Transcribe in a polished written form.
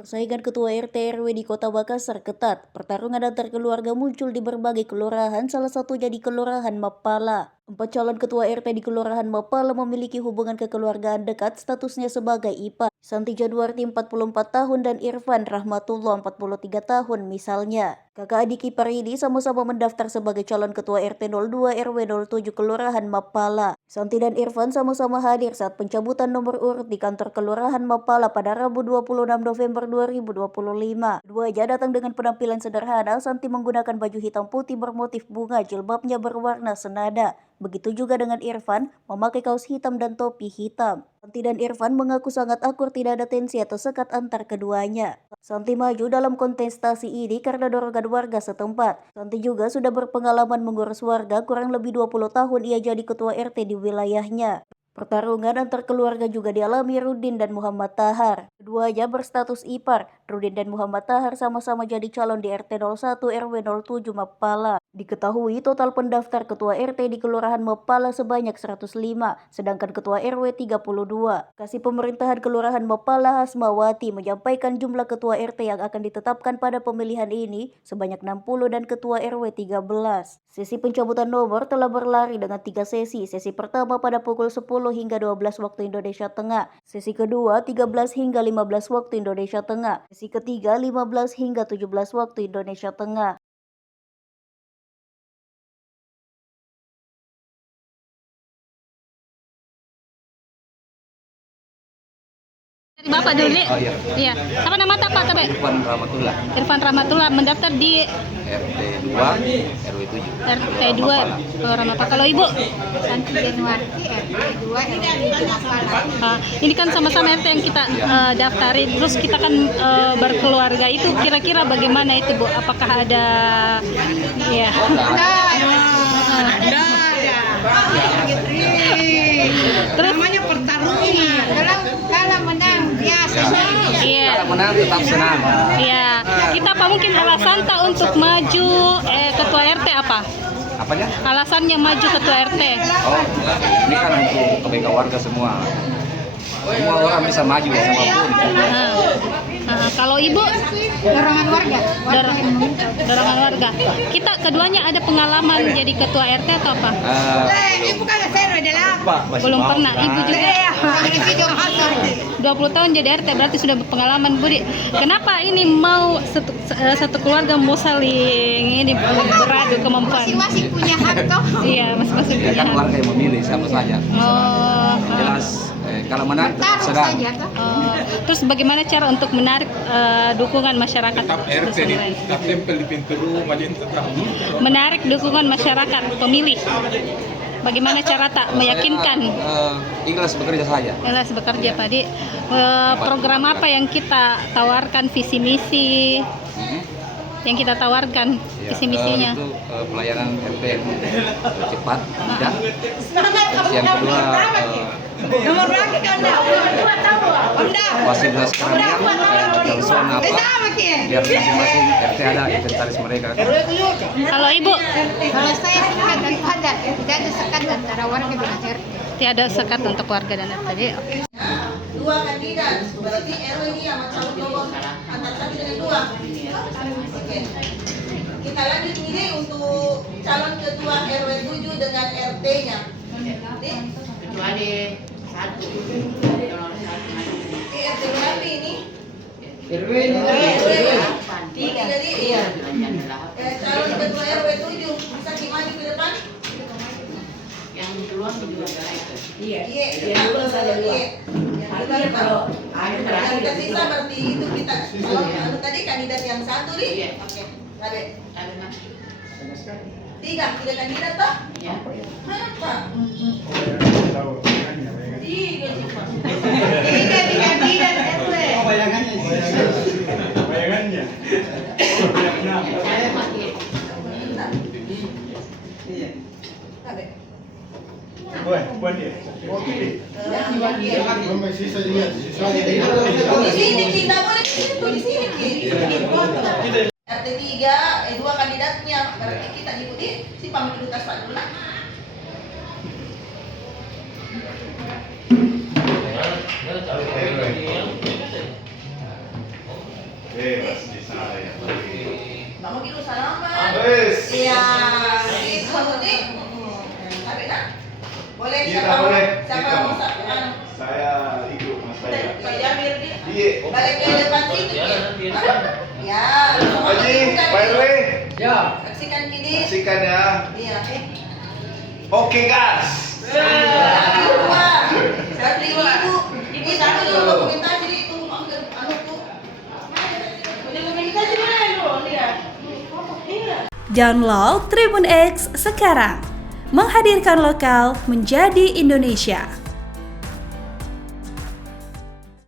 Persaingan ketua RT RW di Kota Makassar ketat. Pertarungan antar keluarga muncul di berbagai kelurahan, salah satunya di Kelurahan Mapala. 4 calon ketua RT di Kelurahan Mapala memiliki hubungan kekeluargaan dekat, statusnya sebagai IPA. Santi Januarti 44 tahun dan Irfan Rahmatullah 43 tahun misalnya. Kakak adik ipar ini sama-sama mendaftar sebagai calon ketua RT 02 RW 07 Kelurahan Mapala. Santi dan Irfan sama-sama hadir saat pencabutan nomor urut di kantor Kelurahan Mapala pada Rabu 26 November 2025. Keduanya datang dengan penampilan sederhana. Santi menggunakan baju hitam putih bermotif bunga, jilbabnya berwarna senada. Begitu juga dengan Irfan, memakai kaos hitam dan topi hitam. Santi dan Irfan mengaku sangat akur, tidak ada tensi atau sekat antar keduanya. Santi maju dalam kontestasi ini karena dorongan warga setempat. Santi juga sudah berpengalaman mengurus warga, kurang lebih 20 tahun ia jadi ketua RT di wilayahnya. Pertarungan antar keluarga juga dialami Rudin dan Muhammad Tahar. Keduanya berstatus ipar. Rudin dan Muhammad Tahar sama-sama jadi calon di RT 01 RW 07 Mapala. Diketahui total pendaftar ketua RT di Kelurahan Mapala sebanyak 105, sedangkan ketua RW 32. Kasih Pemerintahan Kelurahan Mapala Hasmawati menyampaikan jumlah ketua RT yang akan ditetapkan pada pemilihan ini sebanyak 60 dan ketua RW 13. Sesi pencabutan nomor telah berlari dengan 3 sesi. Sesi pertama pada pukul 10 hingga 12 waktu Indonesia Tengah. Sesi kedua 13 hingga 15 waktu Indonesia Tengah. Sesi ketiga 15 hingga 17 waktu Indonesia Tengah. Dari Bapak dulu. Oh iya. Iya. Apa nama Pak Tabe? Irfan Rahmatullah. Irfan Rahmatullah mendaftar di RT 2 RW 7. RT 2 Kelurahan Mapala. Kalau Ibu? Santi Januarti RT 2 RW 7 Mapala. Ini kan sama-sama RT yang kita daftari. Terus kita kan berkeluarga itu kira-kira bagaimana itu, Bu? Apakah ada ya? Terus namanya pertarungan. Kalau menang biasa. Iya. Kalau menang tetap senang. Iya. Kita apa mungkin alasan tak untuk maju ketua RT apa? Apanya? Alasannya maju ketua RT. Oh, ini kan untuk kebaikan warga semua. Semua orang bisa maju siapapun. Kalau Ibu? Dorongan warga. Dorongan warga. Kita keduanya ada pengalaman jadi ketua RT atau apa? Ibu kan saya adalah Belum pernah. Ibu juga 20 tahun jadi RT, berarti sudah berpengalaman, Bu. Kenapa ini mau satu keluarga mau saling ini beradu kemampuan? Masing-masing punya hak toh. Iya, masing-masing Ya punya kan hak. warga yang memilih siapa saja. Oh, Jelas kalau menang tetap Taruh senang. saja toh. Terus bagaimana cara untuk menarik dukungan masyarakat? Tetap RT tetap tempel di pintu rumah, jadi tetap Menarik dukungan masyarakat pemilih. Bagaimana cara tak meyakinkan? Ikhlas bekerja saja. Jelas bekerja, Pak Di. Program apa yang kita tawarkan, visi misi yang kita tawarkan, Ya, visi misinya? itu pelayanan RT yang cepat, mudah. Terus yang kedua Nomor berapa kan fasilitas keramaian, telson apa, biar masing-masing RT ada inventaris mereka. Kalau Ibu, Kalau saya sekat dan padat, tidak ada sekat antara warga dengan RT. tiada sekat untuk warga dan RT. Dua kandidat, berarti RW ini sama calon nomor antara satu dengan dua. Oke. Kita lanjut ini untuk calon ketua RW 7 dengan RT-nya. Kecuali satu RT berapa ini? RW Tiga jadi iya. Calon ketua RW 7 bisa dimaju ke depan? yang keluar juga itu. Iya. Tetap saja iya. Yang kalau yang tersisa berarti itu kita. Kalau tadi kandidat yang satu nih. Iya. Oke. Baik. Ada mas. Tiga kandidat toh? Ya. Apa? Tiga kandidat RT. bayangannya. Saya pakai Buat dia. Di sini kita boleh di sini kita. RT 3, dua kandidatnya berarti kita diikuti si pemilik dutas Pak Dula. Di sana ya. Nggak mau gitu salaman. Wes. Iya, itu nih. Tapi nak, boleh Kita siapa boleh. siapa Kita. mau anu? Saya ikut Mas saya. Pak Jamil dia. Iya. Balik ke depan situ. Ya, Pak Haji, Pak RW, saksikan kini. saksikan ya. Iya. Oke, gas. Ibu. Ini satu dulu dokumentasi itu anu tuh. Udah dokumentasi mana dulu lihat. Iya. Download Tribun X sekarang. Menghadirkan lokal menjadi Indonesia.